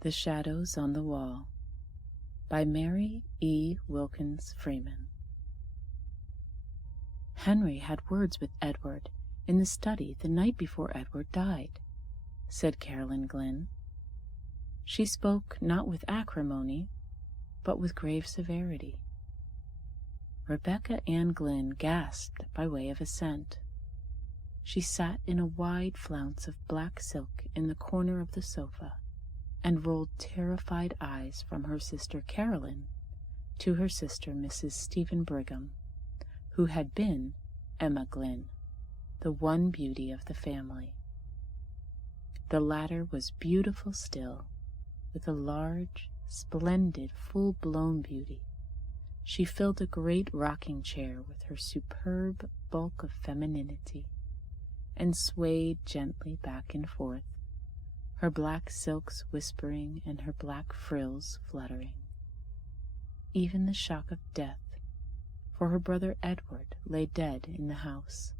The Shadows on the Wall by Mary E. Wilkins Freeman. Henry had words with Edward in the study the night before Edward died, said Caroline Glynn. She spoke not with acrimony, but with grave severity. Rebecca Ann Glynn gasped by way of assent. She sat in a wide flounce of black silk in the corner of the sofa, and rolled terrified eyes from her sister Caroline to her sister Mrs. Stephen Brigham, who had been Emma Glynn, the one beauty of the family. The latter was beautiful still, with a large, splendid, full-blown beauty. She filled a great rocking-chair with her superb bulk of femininity, and swayed gently back and forth, her black silks whispering and her black frills fluttering. Even the shock of death, for her brother Edward lay dead in the house,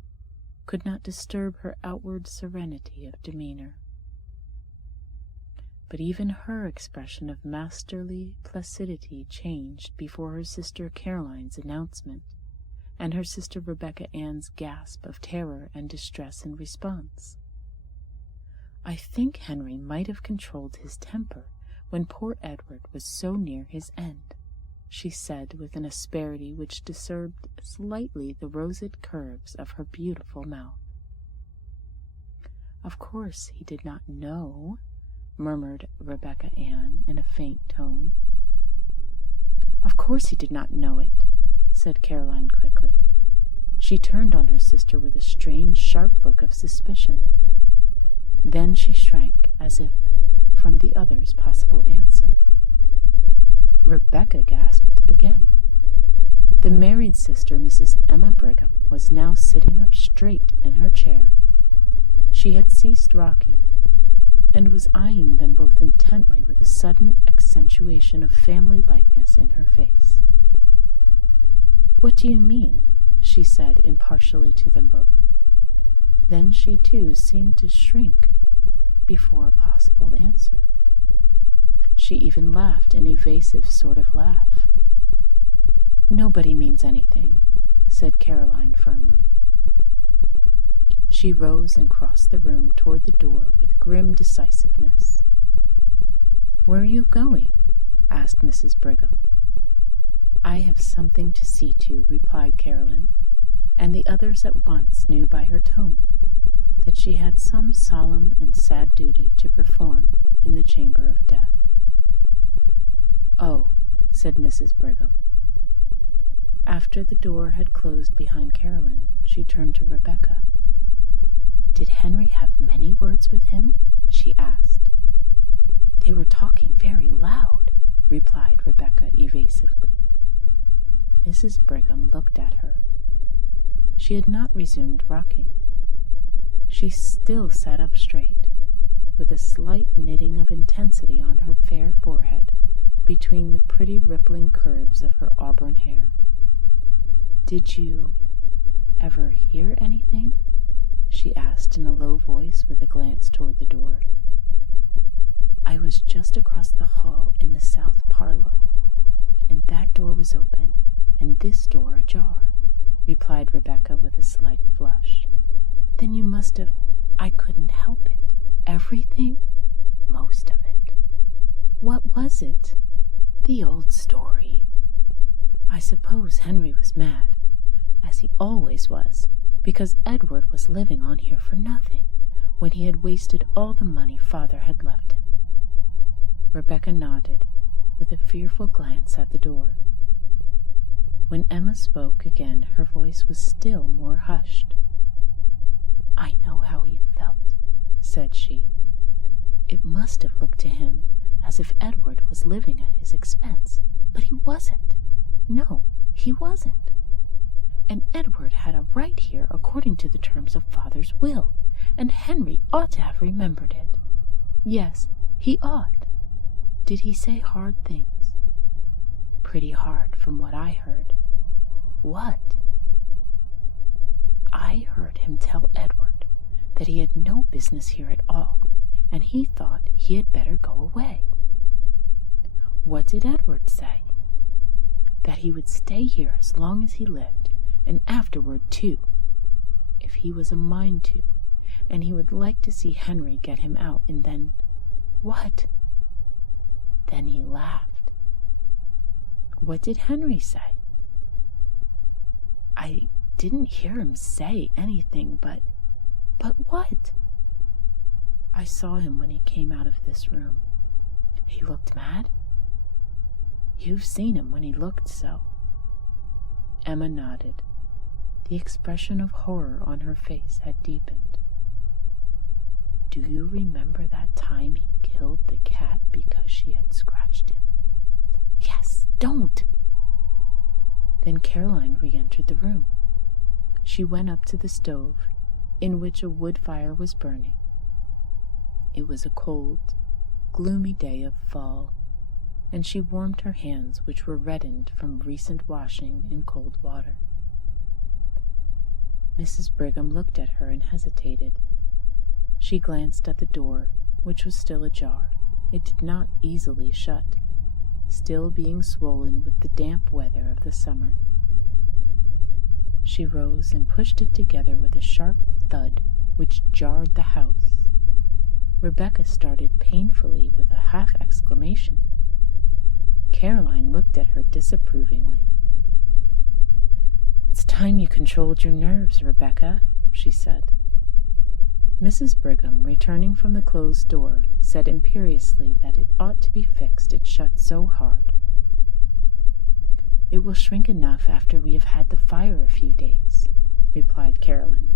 could not disturb her outward serenity of demeanor. But even her expression of masterly placidity changed before her sister Caroline's announcement, and her sister Rebecca Ann's gasp of terror and distress in response. I think Henry might have controlled his temper when poor Edward was so near his end, she said with an asperity which disturbed slightly the roseate curves of her beautiful mouth. Of course he did not know, murmured Rebecca Ann in a faint tone. Of course he did not know it, said Caroline quickly. She turned on her sister with a strange, sharp look of suspicion. Then she shrank as if from the other's possible answer. Rebecca gasped again. The married sister, Mrs. Emma Brigham, was now sitting up straight in her chair. She had ceased rocking, and was eyeing them both intently with a sudden accentuation of family likeness in her face. "What do you mean?" she said impartially to them both. Then she too seemed to shrink before a possible answer. She even laughed an evasive sort of laugh. "Nobody means anything," said Caroline firmly. She rose and crossed the room toward the door with grim decisiveness. "Where are you going?" asked Mrs. Brigham. "I have something to see to," replied Caroline, and the others at once knew by her tone that she had some solemn and sad duty to perform in the chamber of death. "Oh," said Mrs. Brigham. After the door had closed behind Caroline, she turned to Rebecca. "Did Henry have many words with him?" she asked. "They were talking very loud," replied Rebecca evasively. Mrs. Brigham looked at her. She had not resumed rocking. She still sat up straight, with a slight knitting of intensity on her fair forehead between the pretty rippling curves of her auburn hair. "Did you ever hear anything?" she asked in a low voice with a glance toward the door. "I was just across the hall in the south parlor, and that door was open and this door ajar," replied Rebecca with a slight flush. "Then you must have—" "I couldn't help it. Everything? Most of it." "What was it?" "The old story. I suppose Henry was mad, as he always was, because Edward was living on here for nothing, when he had wasted all the money Father had left him." Rebecca nodded, with a fearful glance at the door. When Emma spoke again, her voice was still more hushed. "I know how he felt," said she. "It must have looked to him as if Edward was living at his expense, but he wasn't. No, he wasn't. And Edward had a right here according to the terms of Father's will, and Henry ought to have remembered it. Yes, he ought. Did he say hard things?" "Pretty hard from what I heard." What? I heard him tell Edward that he had no business here at all, and he thought he had better go away. What did Edward say? That he would stay here as long as he lived, and afterward too, if he was a mind to, and he would like to see Henry get him out, and then... What? Then he laughed. What did Henry say? I didn't hear him say anything, but what? I saw him when he came out of this room. He looked mad. You've seen him when he looked so. Emma nodded. The expression of horror on her face had deepened. Do you remember that time he killed the cat because she had scratched him? Yes, don't! Then Caroline re-entered the room. She went up to the stove, in which a wood fire was burning. It was a cold, gloomy day of fall, and she warmed her hands, which were reddened from recent washing in cold water. Mrs. Brigham looked at her and hesitated. She glanced at the door, which was still ajar. It did not easily shut, still being swollen with the damp weather of the summer. She rose and pushed it together with a sharp thud which jarred the house. Rebecca started painfully with a half-exclamation. Caroline looked at her disapprovingly. "It's time you controlled your nerves, Rebecca," she said. Mrs. Brigham, returning from the closed door, said imperiously that it ought to be fixed, it shut so hard. "It will shrink enough after we have had the fire a few days," replied Caroline.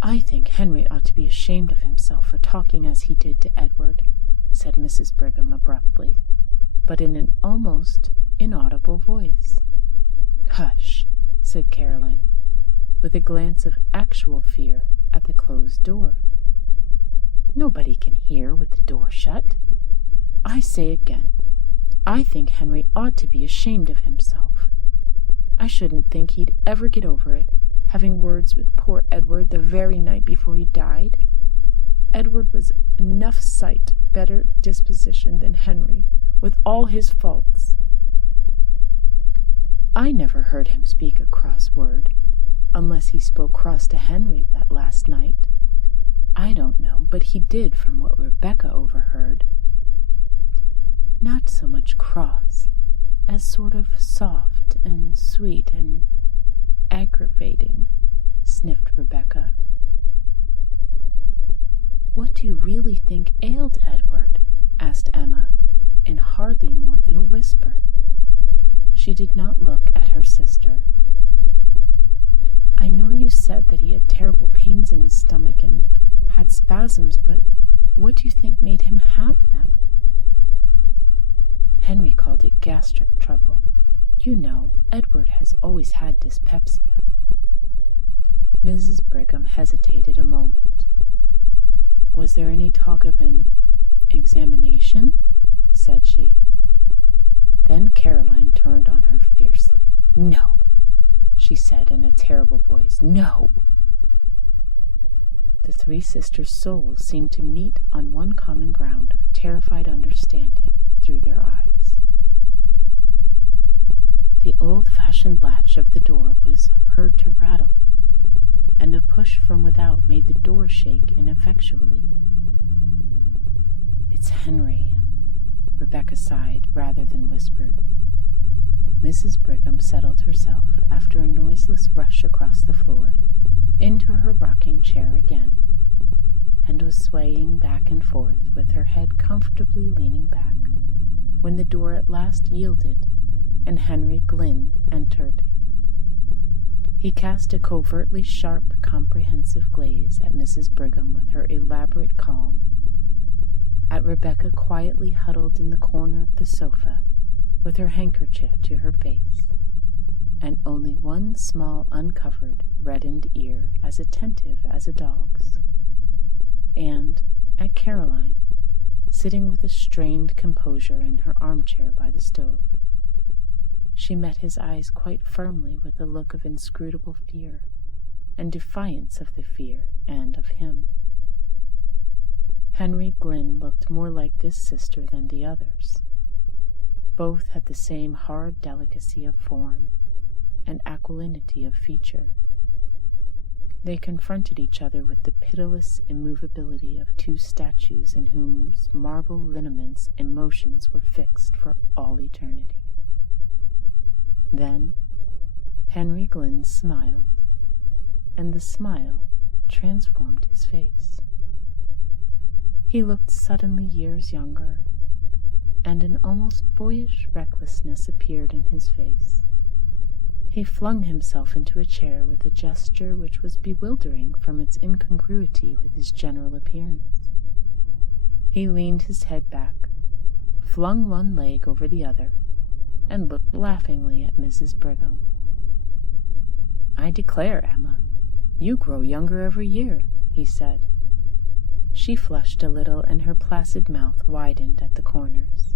"I think Henry ought to be ashamed of himself for talking as he did to Edward," said Mrs. Brigham abruptly, but in an almost inaudible voice. "Hush," said Caroline, with a glance of actual fear at the closed door. "Nobody can hear with the door shut. I say again, I think Henry ought to be ashamed of himself. I shouldn't think he'd ever get over it, having words with poor Edward the very night before he died. Edward was enough sight better disposition than Henry, with all his faults. I never heard him speak a cross word, unless he spoke cross to Henry that last night. I don't know, but he did from what Rebecca overheard. Not so much cross, as sort of soft and sweet and aggravating," sniffed Rebecca. "What do you really think ailed Edward?" asked Emma, in hardly more than a whisper. She did not look at her sister. "I know you said that he had terrible pains in his stomach and had spasms, but what do you think made him have them?" "Henry called it gastric trouble. You know, Edward has always had dyspepsia." Mrs. Brigham hesitated a moment. "Was there any talk of an examination?" said she. Then Caroline turned on her fiercely. "No," she said in a terrible voice. "No." The three sisters' souls seemed to meet on one common ground of terrified understanding through their eyes. The old-fashioned latch of the door was heard to rattle, and a push from without made the door shake ineffectually. "It's Henry," Rebecca sighed rather than whispered. Mrs. Brigham settled herself after a noiseless rush across the floor into her rocking chair again, and was swaying back and forth with her head comfortably leaning back, when the door at last yielded and Henry Glynn entered. He cast a covertly sharp, comprehensive gaze at Mrs. Brigham with her elaborate calm, at Rebecca quietly huddled in the corner of the sofa with her handkerchief to her face, and only one small uncovered, reddened ear as attentive as a dog's, and at Caroline, sitting with a strained composure in her armchair by the stove. She met his eyes quite firmly with a look of inscrutable fear, and defiance of the fear and of him. Henry Glynn looked more like this sister than the others. Both had the same hard delicacy of form and aquilinity of feature. They confronted each other with the pitiless immovability of two statues in whose marble lineaments emotions were fixed for all eternity. Then Henry Glynn smiled, and the smile transformed his face. He looked suddenly years younger, and an almost boyish recklessness appeared in his face. He flung himself into a chair with a gesture which was bewildering from its incongruity with his general appearance. He leaned his head back, flung one leg over the other, and looked laughingly at Mrs. Brigham. "I declare, Emma, you grow younger every year," he said. She flushed a little, and her placid mouth widened at the corners.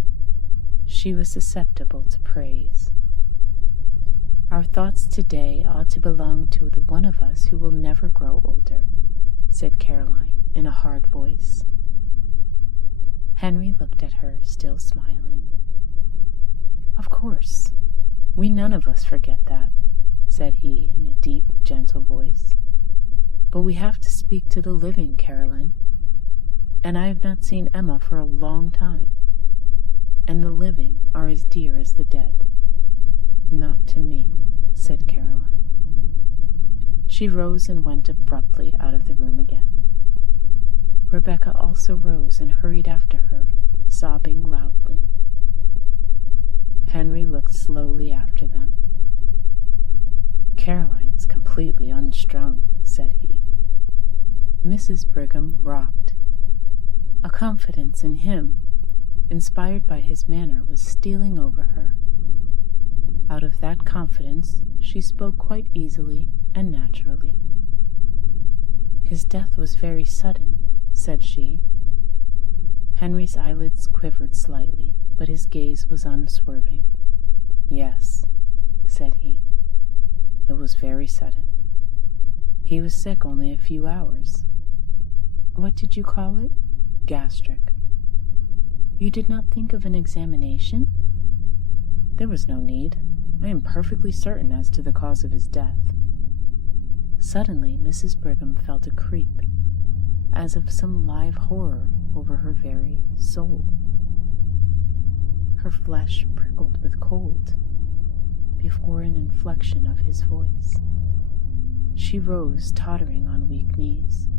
She was susceptible to praise. "Our thoughts today ought to belong to the one of us who will never grow older," said Caroline in a hard voice. Henry looked at her, still smiling. "Of course, we none of us forget that," said he in a deep, gentle voice. "But we have to speak to the living, Caroline. And I have not seen Emma for a long time, and the living are as dear as the dead." "Not to me," said Caroline. She rose and went abruptly out of the room again. Rebecca also rose and hurried after her, sobbing loudly. Henry looked slowly after them. "Caroline is completely unstrung," said he. Mrs. Brigham rocked. A confidence in him, inspired by his manner, was stealing over her. Out of that confidence she spoke quite easily and naturally. "His death was very sudden," said she. Henry's eyelids quivered slightly, but his gaze was unswerving. "Yes," said he. "It was very sudden. He was sick only a few hours." "What did you call it?" "Gastric." "You did not think of an examination?" "There was no need. I am perfectly certain as to the cause of his death." Suddenly Mrs. Brigham felt a creep, as of some live horror, over her very soul. Her flesh prickled with cold before an inflection of his voice. She rose, tottering on weak knees.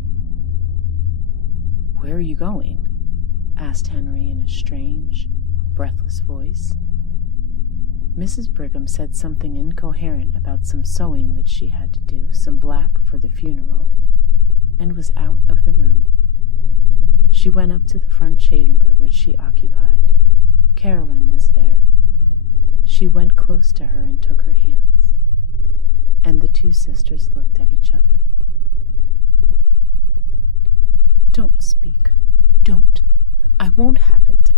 "Where are you going?" asked Henry in a strange, breathless voice. Mrs. Brigham said something incoherent about some sewing which she had to do, some black for the funeral, and was out of the room. She went up to the front chamber which she occupied. Caroline was there. She went close to her and took her hands, and the two sisters looked at each other. "Don't speak. Don't. I won't have it,"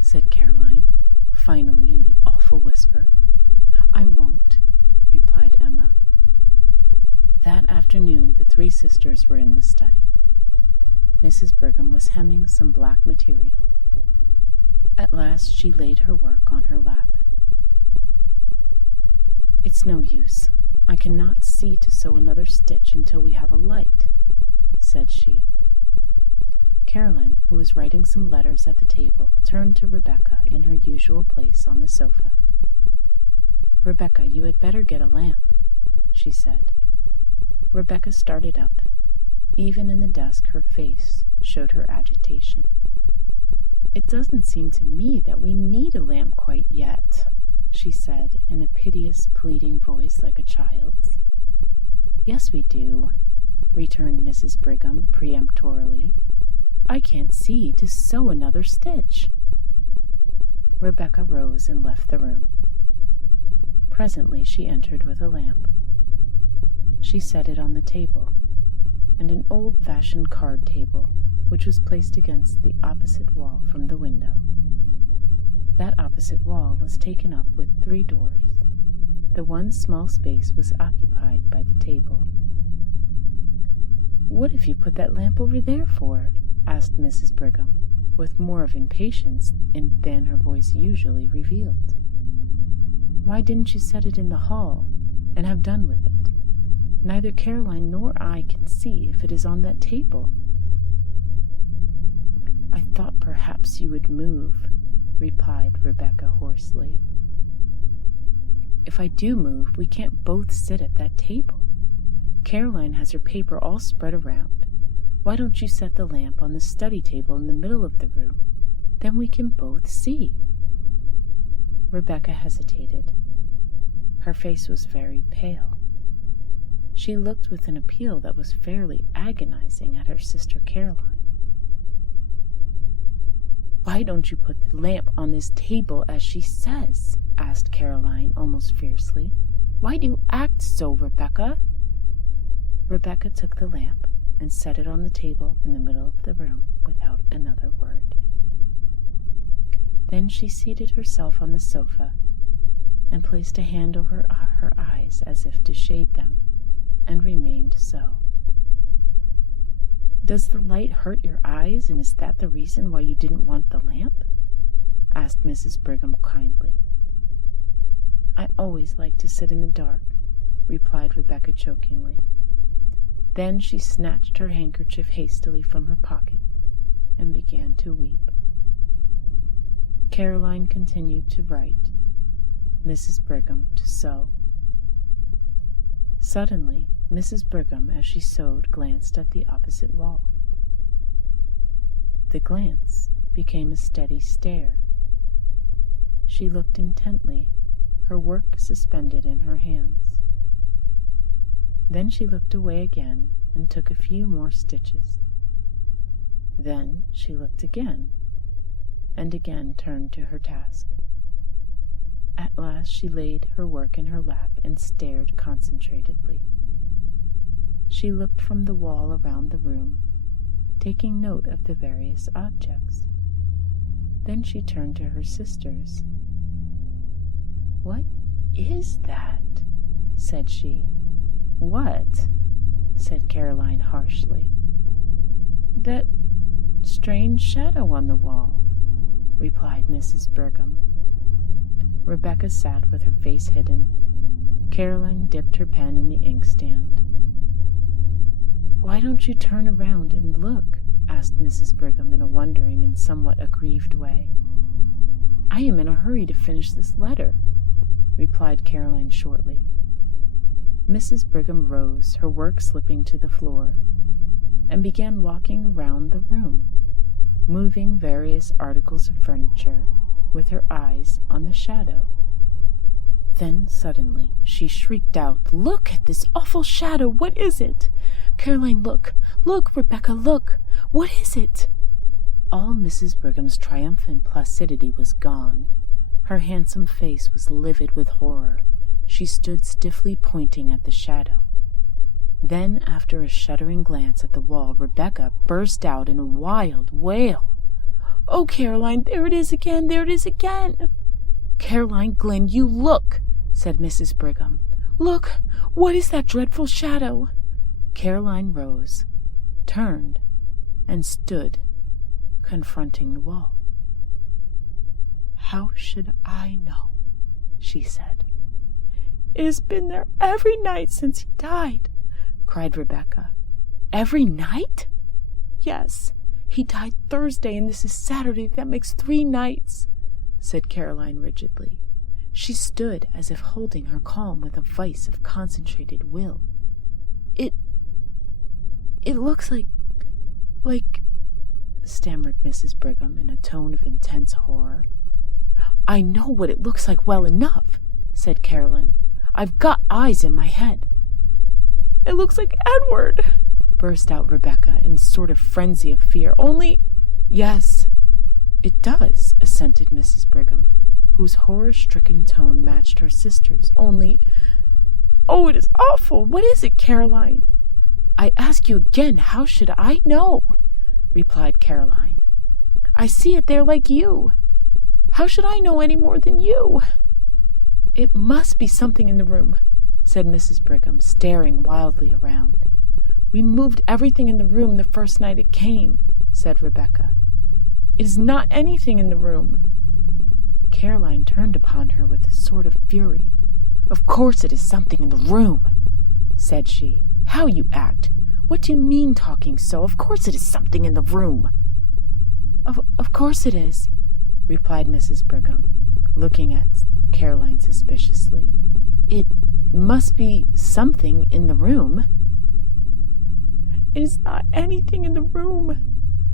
said Caroline, finally in an awful whisper. "I won't," replied Emma. That afternoon the three sisters were in the study. Mrs. Brigham was hemming some black material. At last she laid her work on her lap. "It's no use. I cannot see to sew another stitch until we have a light," said she. Caroline, who was writing some letters at the table, turned to Rebecca in her usual place on the sofa. "Rebecca, you had better get a lamp," she said. Rebecca started up. Even in the dusk her face showed her agitation. "It doesn't seem to me that we need a lamp quite yet," she said in a piteous, pleading voice like a child's. "Yes, we do," returned Mrs. Brigham peremptorily. "I can't see to sew another stitch." Rebecca rose and left the room. Presently she entered with a lamp. She set it on the table, and an old-fashioned card table which was placed against the opposite wall from the window. That opposite wall was taken up with 3 doors, The one small space was occupied by the table. "What have you put that lamp over there for?" asked Mrs. Brigham, with more of impatience than her voice usually revealed. "Why didn't you set it in the hall and have done with it? Neither Caroline nor I can see if it is on that table." "I thought perhaps you would move," replied Rebecca hoarsely. "If I do move, we can't both sit at that table. Caroline has her paper all spread around. Why don't you set the lamp on the study table in the middle of the room? Then we can both see." Rebecca hesitated. Her face was very pale. She looked with an appeal that was fairly agonizing at her sister Caroline. "Why don't you put the lamp on this table as she says?" asked Caroline almost fiercely. "Why do you act so, Rebecca?" Rebecca took the lamp and set it on the table in the middle of the room without another word. Then she seated herself on the sofa and placed a hand over her eyes as if to shade them, and remained so. "Does the light hurt your eyes, and is that the reason why you didn't want the lamp?" asked Mrs. Brigham kindly. "I always like to sit in the dark," replied Rebecca chokingly. Then she snatched her handkerchief hastily from her pocket and began to weep. Caroline continued to write, Mrs. Brigham to sew. Suddenly, Mrs. Brigham, as she sewed, glanced at the opposite wall. The glance became a steady stare. She looked intently, her work suspended in her hands. Then she looked away again and took a few more stitches. Then she looked again, and again turned to her task. At last she laid her work in her lap and stared concentratedly. She looked from the wall around the room, taking note of the various objects. Then she turned to her sisters. "What is that?" said she. "What?" said Caroline harshly. "That strange shadow on the wall," replied Mrs. Brigham. Rebecca sat with her face hidden. Caroline dipped her pen in the inkstand. "Why don't you turn around and look?" asked Mrs. Brigham in a wondering and somewhat aggrieved way. "I am in a hurry to finish this letter," replied Caroline shortly. Mrs. Brigham rose, her work slipping to the floor, and began walking around the room, moving various articles of furniture with her eyes on the shadow. Then suddenly she shrieked out, "Look at this awful shadow! What is it? Caroline, look! Look, Rebecca, look! What is it?" All Mrs. Brigham's triumphant placidity was gone. Her handsome face was livid with horror. She stood stiffly pointing at the shadow. Then, after a shuddering glance at the wall, Rebecca burst out in a wild wail. "Oh, Caroline, there it is again! There it is again!" "Caroline Glynn, you look!" said Mrs. Brigham. "Look! What is that dreadful shadow?" Caroline rose, turned, and stood confronting the wall. "How should I know?" she said. "It has been there every night since he died," cried Rebecca. "Every night?" "Yes. He died Thursday, and this is Saturday. That makes 3 nights," said Caroline rigidly. She stood as if holding her calm with a vice of concentrated will. It looks like, stammered Mrs. Brigham in a tone of intense horror. "I know what it looks like well enough," said Caroline. "I've got eyes in my head." "It looks like Edward," burst out Rebecca in a sort of frenzy of fear. "Only—" "Yes, it does," assented Mrs. Brigham, whose horror-stricken tone matched her sister's. "Only— Oh, it is awful! What is it, Caroline?" "I ask you again, how should I know?" replied Caroline. "I see it there like you. How should I know any more than you?" "It must be something in the room," said Mrs. Brigham, staring wildly around. "We moved everything in the room the first night it came," said Rebecca. "It is not anything in the room." Caroline turned upon her with a sort of fury. "Of course it is something in the room," said she. "How you act! What do you mean talking so? Of course it is something in the room." Of course it is," replied Mrs. Brigham, looking at Caroline suspiciously. "It must be something in the room." "It is not anything in the room,"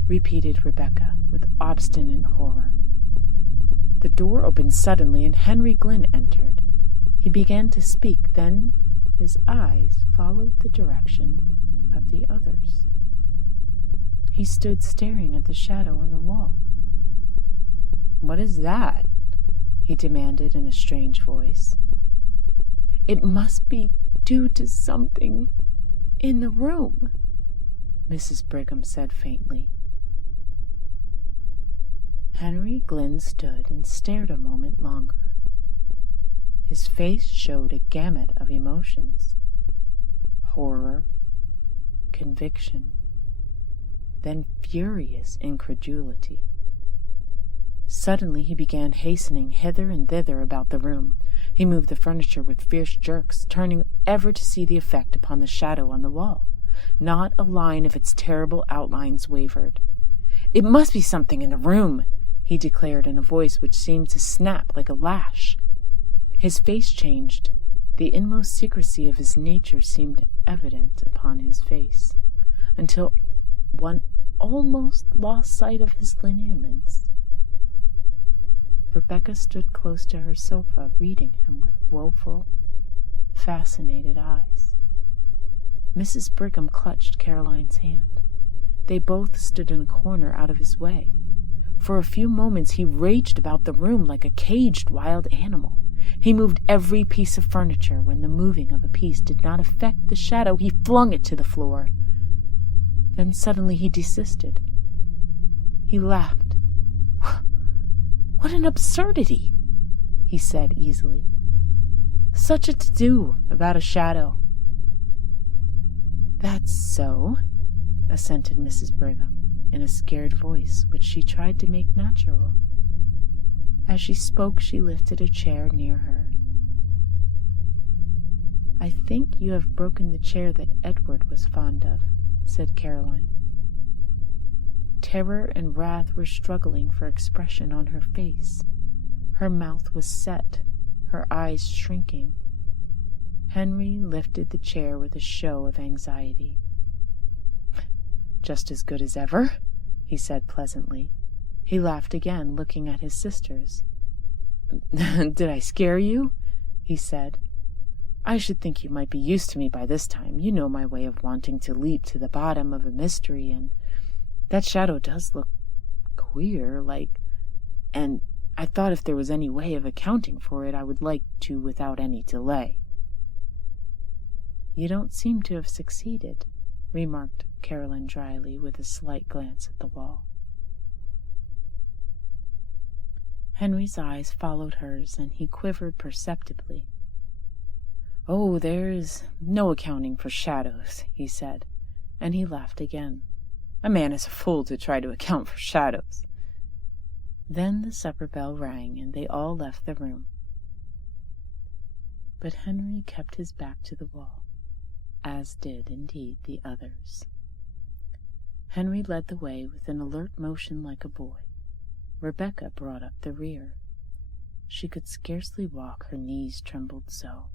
repeated Rebecca with obstinate horror. The door opened suddenly and Henry Glynn entered. He began to speak, then his eyes followed the direction of the others. He stood staring at the shadow on the wall. "What is that?" he demanded in a strange voice. "It must be due to something in the room," Mrs. Brigham said faintly. Henry Glynn stood and stared a moment longer. His face showed a gamut of emotions: horror, conviction, then furious incredulity. Suddenly he began hastening hither and thither about the room. He moved the furniture with fierce jerks, turning ever to see the effect upon the shadow on the wall. Not a line of its terrible outlines wavered. "It must be something in the room," he declared in a voice which seemed to snap like a lash. His face changed. The inmost secrecy of his nature seemed evident upon his face, until one almost lost sight of his lineaments. Rebecca stood close to her sofa, reading him with woeful, fascinated eyes. Mrs. Brigham clutched Caroline's hand. They both stood in a corner out of his way. For a few moments he raged about the room like a caged wild animal. He moved every piece of furniture. When the moving of a piece did not affect the shadow, he flung it to the floor. Then suddenly he desisted. He laughed. "What an absurdity," he said easily. "Such a to-do about a shadow." "That's so," assented Mrs. Brigham, in a scared voice which she tried to make natural. As she spoke, she lifted a chair near her. "I think you have broken the chair that Edward was fond of," said Caroline. Terror and wrath were struggling for expression on her face. Her mouth was set, her eyes shrinking. Henry lifted the chair with a show of anxiety. "Just as good as ever," he said pleasantly. He laughed again, looking at his sisters. "Did I scare you?" he said. "I should think you might be used to me by this time. You know my way of wanting to leap to the bottom of a mystery, and that shadow does look queer, and I thought if there was any way of accounting for it, I would like to without any delay." "You don't seem to have succeeded," remarked Caroline dryly, with a slight glance at the wall. Henry's eyes followed hers, and he quivered perceptibly. "Oh, there is no accounting for shadows," he said, and he laughed again. "A man is a fool to try to account for shadows." Then the supper bell rang, and they all left the room. But Henry kept his back to the wall, as did indeed the others. Henry led the way with an alert motion like a boy. Rebecca brought up the rear. She could scarcely walk, her knees trembled so.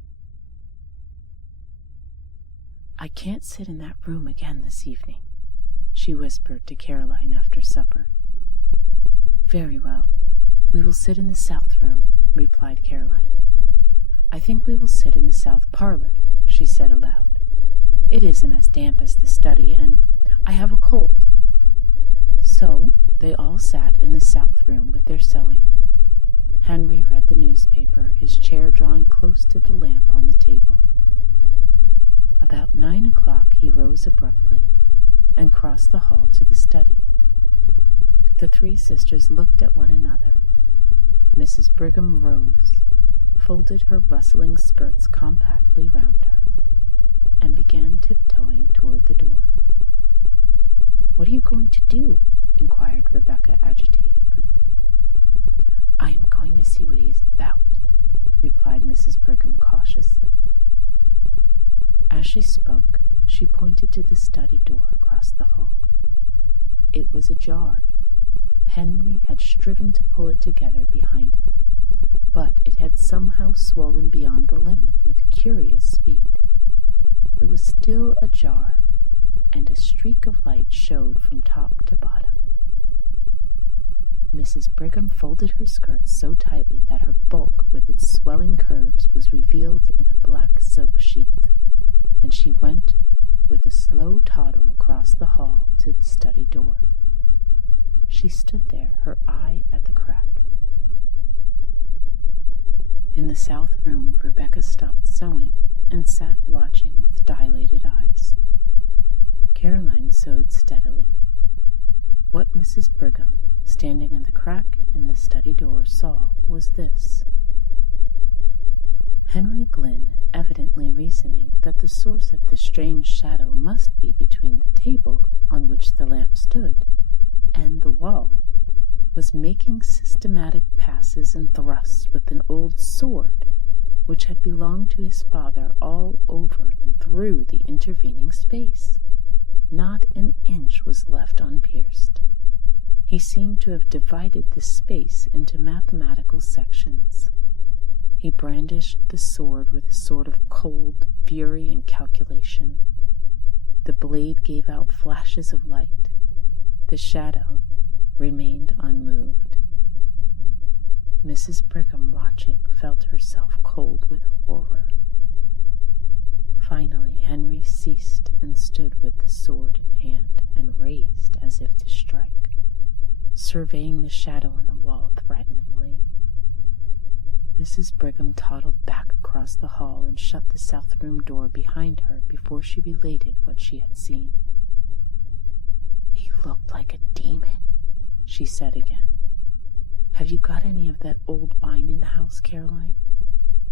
"I can't sit in that room again this evening," she whispered to Caroline after supper. "Very well. We will sit in the south room," replied Caroline. "I think we will sit in the south parlor," she said aloud. "It isn't as damp as the study, and I have a cold." So they all sat in the south room with their sewing. Henry read the newspaper, his chair drawing close to the lamp on the table. About 9 o'clock he rose abruptly and crossed the hall to the study. The three sisters looked at one another. Mrs. Brigham rose, folded her rustling skirts compactly round her and began tiptoeing toward the door. "What are you going to do?" inquired Rebecca agitatedly. "I am going to see what he is about," replied Mrs. Brigham cautiously. As she spoke, she pointed to the study door across the hall. It was ajar. Henry had striven to pull it together behind him, but it had somehow swollen beyond the limit with curious speed. It was still ajar, and a streak of light showed from top to bottom. Mrs. Brigham folded her skirts so tightly that her bulk with its swelling curves was revealed in a black silk sheath, and she went with a slow toddle across the hall to the study door. She stood there, her eye at the crack. In the south room, Rebecca stopped sewing and sat watching with dilated eyes. Caroline sewed steadily. What Mrs. Brigham, standing at the crack in the study door, saw was this. Henry Glynn, evidently reasoning that the source of the strange shadow must be between the table on which the lamp stood and the wall, was making systematic passes and thrusts with an old sword which had belonged to his father all over and through the intervening space. Not an inch was left unpierced. He seemed to have divided the space into mathematical sections. He brandished the sword with a sort of cold fury and calculation. The blade gave out flashes of light. The shadow remained unmoved. Mrs. Brigham, watching, felt herself cold with horror. Finally, Henry ceased and stood with the sword in hand and raised as if to strike, surveying the shadow on the wall threateningly. Mrs. Brigham toddled back across the hall and shut the south room door behind her before she related what she had seen. "He looked like a demon," she said again. "Have you got any of that old wine in the house, Caroline?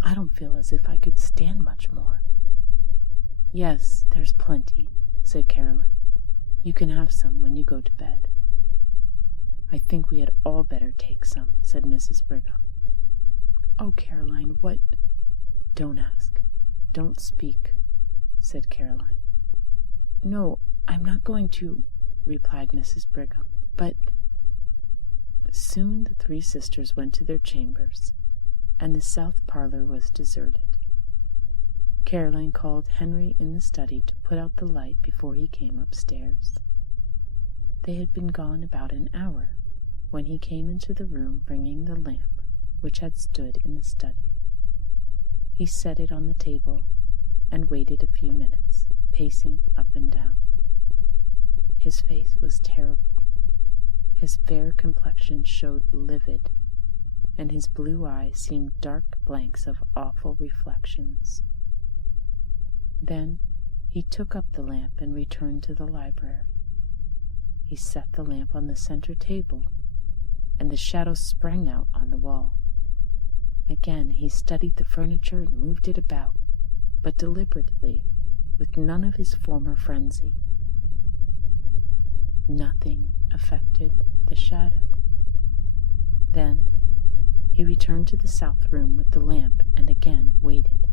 I don't feel as if I could stand much more." "Yes, there's plenty," said Caroline. "You can have some when you go to bed." "I think we had all better take some," said Mrs. Brigham. "Oh, Caroline, what—" "Don't ask. Don't speak," said Caroline. "No, I'm not going to," replied Mrs. Brigham, "but—" Soon the three sisters went to their chambers, and the south parlor was deserted. Caroline called Henry in the study to put out the light before he came upstairs. They had been gone about an hour when he came into the room bringing the lamp which had stood in the study. He set it on the table and waited a few minutes, pacing up and down. His face was terrible. His fair complexion showed livid, and his blue eyes seemed dark blanks of awful reflections. Then he took up the lamp and returned to the library. He set the lamp on the center table, and the shadow sprang out on the wall. Again he studied the furniture and moved it about, but deliberately, with none of his former frenzy. Nothing affected the shadow. Then he returned to the south room with the lamp and again waited.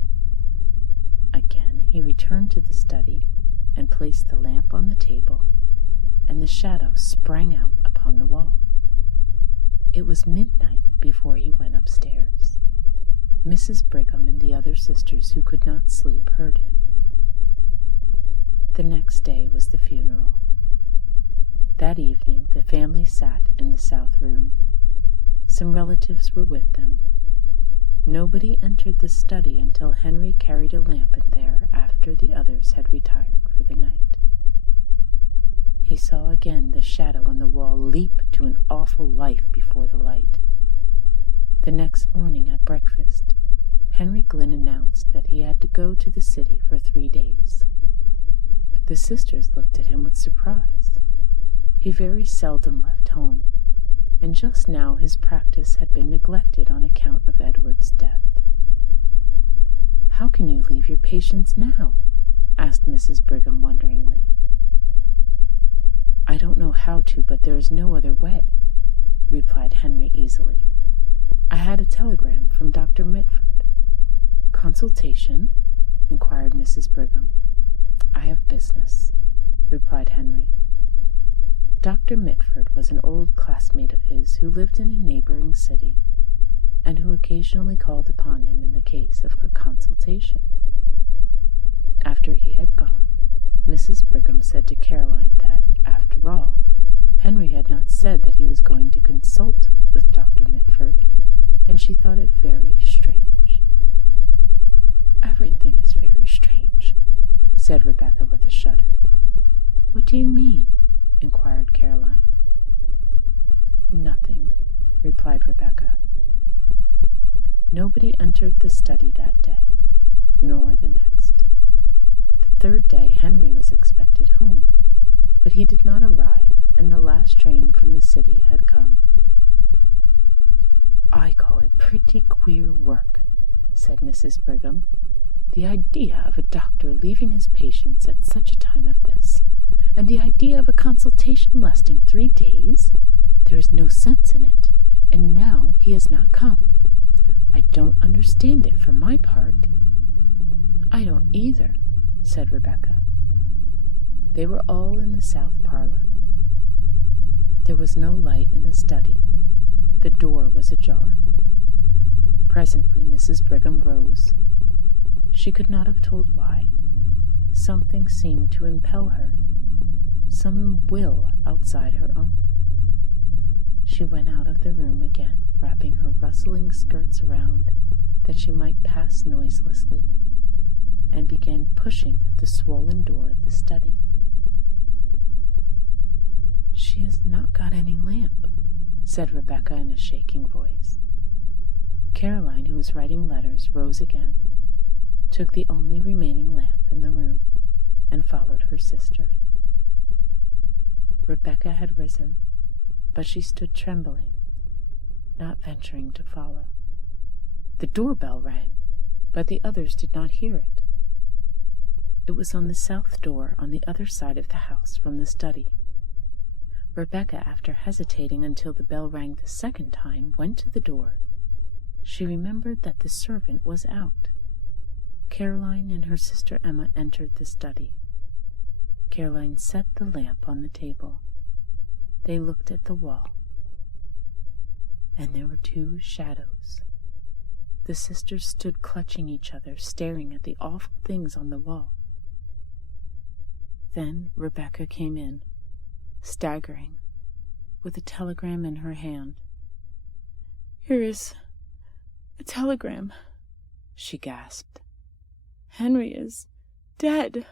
Again he returned to the study and placed the lamp on the table, and the shadow sprang out upon the wall. It was midnight before he went upstairs. Mrs. Brigham and the other sisters who could not sleep heard him. The next day was the funeral. That evening the family sat in the south room. Some relatives were with them. Nobody entered the study until Henry carried a lamp in there after the others had retired for the night. He saw again the shadow on the wall leap to an awful life before the light. The next morning at breakfast, Henry Glynn announced that he had to go to the city for 3 days. The sisters looked at him with surprise. He very seldom left home, and just now his practice had been neglected on account of Edward's death. "How can you leave your patients now?" asked Mrs. Brigham wonderingly. "I don't know how to, but there is no other way," replied Henry easily. "I had a telegram from Dr. Mitford." "Consultation?" inquired Mrs. Brigham. "I have business," replied Henry. Dr. Mitford was an old classmate of his who lived in a neighboring city, and who occasionally called upon him in the case of a consultation. After he had gone, Mrs. Brigham said to Caroline that, after all, Henry had not said that he was going to consult with Dr. Mitford, and she thought it very strange. "Everything is very strange," said Rebecca with a shudder. "What do you mean?" inquired Caroline. "Nothing," replied Rebecca. Nobody entered the study that day, nor the next. The third day Henry was expected home, but he did not arrive, and the last train from the city had come. "I call it pretty queer work," said Mrs. Brigham. "The idea of a doctor leaving his patients at such a time as this, and the idea of a consultation lasting 3 days. There is no sense in it, and now he has not come. I don't understand it for my part." "I don't either," said Rebecca. They were all in the south parlor. There was no light in the study. The door was ajar. Presently Mrs. Brigham rose. She could not have told why. Something seemed to impel her, some will outside her own. She went out of the room again, wrapping her rustling skirts around that she might pass noiselessly, and began pushing at the swollen door of the study. "She has not got any lamp," said Rebecca in a shaking voice. Caroline, who was writing letters, rose again, took the only remaining lamp in the room, and followed her sister. Rebecca had risen, but she stood trembling, not venturing to follow. The doorbell rang, but the others did not hear it. It was on the south door on the other side of the house from the study. Rebecca, after hesitating until the bell rang the second time, went to the door. She remembered that the servant was out. Caroline and her sister Emma entered the study. Caroline set the lamp on the table. They looked at the wall, and there were 2 shadows. The sisters stood clutching each other, staring at the awful things on the wall. Then Rebecca came in, staggering, with a telegram in her hand. "Here is a telegram," she gasped. "Henry is dead."